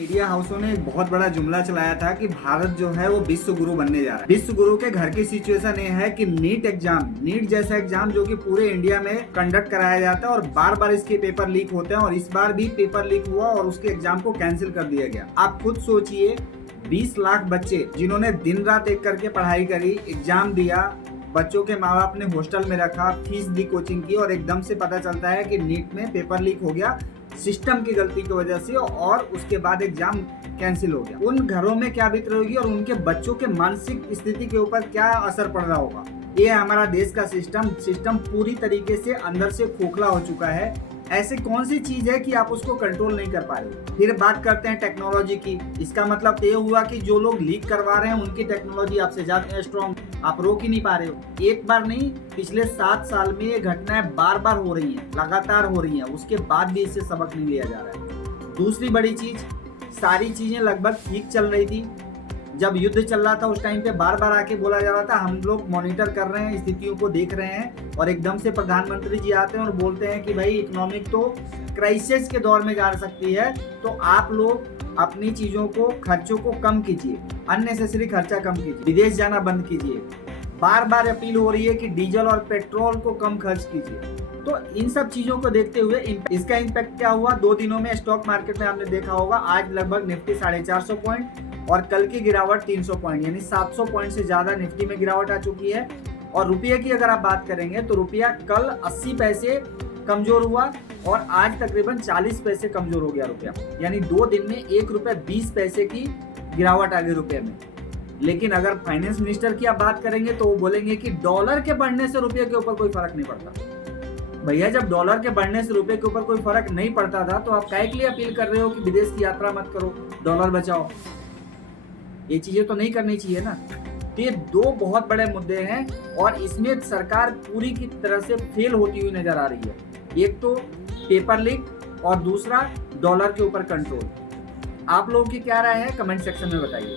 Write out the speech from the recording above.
Media हाउसों ने एक बहुत बड़ा जुमला चलाया था कि भारत जो है वो विश्व गुरु बनने जा रहा है। विश्व गुरु के घर की सिचुएशन ये है कि नीट जैसा एग्जाम जो कि पूरे इंडिया में कंडक्ट कराया जाता है और बार बार इसके पेपर लीक होते हैं और इस बार भी पेपर लीक हुआ और उसके एग्जाम को कैंसिल कर दिया गया। आप खुद सोचिए, 20 लाख बच्चे जिन्होंने दिन रात एक करके पढ़ाई करी, एग्जाम दिया, बच्चों के माँ बाप ने हॉस्टल में रखा, फीस दी कोचिंग की, और एकदम से पता चलता है कि नीट में पेपर लीक हो गया सिस्टम की गलती की वजह से और उसके बाद एग्जाम कैंसिल हो गया। उन घरों में क्या बीत रही होगी और उनके बच्चों के मानसिक स्थिति के ऊपर क्या असर पड़ रहा होगा। ये हमारा देश का सिस्टम पूरी तरीके से अंदर से खोखला हो चुका है। ऐसे कौन सी चीज है कि आप उसको कंट्रोल नहीं कर पा रहे हो। फिर बात करते हैं टेक्नोलॉजी की। इसका मतलब ये हुआ कि जो लोग लीक करवा रहे हैं उनकी टेक्नोलॉजी आपसे ज्यादा स्ट्रॉन्ग, आप रोक ही नहीं पा रहे हो। एक बार नहीं, पिछले 7 साल में ये घटनाएं बार बार हो रही हैं, लगातार हो रही हैं, उसके बाद भी इससे सबक नहीं लिया जा रहा है। दूसरी बड़ी चीज, सारी चीजें लगभग ठीक चल रही थी। जब युद्ध चल रहा था उस टाइम पे बार बार आके बोला जा रहा था हम लोग मॉनिटर कर रहे हैं, स्थितियों को देख रहे हैं, और एकदम से प्रधानमंत्री जी आते हैं और बोलते हैं कि भाई इकोनॉमिक तो क्राइसिस के दौर में जा सकती है, तो आप लोग अपनी चीजों को, खर्चों को कम कीजिए, अननेसेसरी खर्चा कम कीजिए, विदेश जाना बंद कीजिए। बार बार अपील हो रही है कि डीजल और पेट्रोल को कम खर्च कीजिए। तो इन सब चीजों को देखते हुए इसका इम्पैक्ट क्या हुआ 2 दिनों में स्टॉक मार्केट में आपने देखा होगा। आज लगभग निफ्टी 450 पॉइंट और कल की गिरावट 300 पॉइंट, यानी 700 पॉइंट से ज्यादा निफ्टी में गिरावट आ चुकी है। और रुपये की अगर आप बात करेंगे तो रुपया कल 80 पैसे कमजोर हुआ और आज तकरीबन 40 पैसे कमजोर हो गया रुपया, यानी 2 दिन में 1 रुपये 20 पैसे की गिरावट आ गई रुपये में। लेकिन अगर फाइनेंस मिनिस्टर की आप बात करेंगे तो वो बोलेंगे कि डॉलर के बढ़ने से रुपये के ऊपर कोई फर्क नहीं पड़ता। भैया, जब डॉलर के बढ़ने से रुपये के ऊपर कोई फर्क नहीं पड़ता था तो आप काहे के लिए अपील कर रहे हो कि विदेश की यात्रा मत करो, डॉलर बचाओ? ये चीजें तो नहीं करनी चाहिए ना। तो ये 2 बहुत बड़े मुद्दे हैं और इसमें सरकार पूरी की तरह से फेल होती हुई नजर आ रही है। एक तो पेपर लीक और दूसरा डॉलर के ऊपर कंट्रोल। आप लोगों की क्या राय है, कमेंट सेक्शन में बताइए।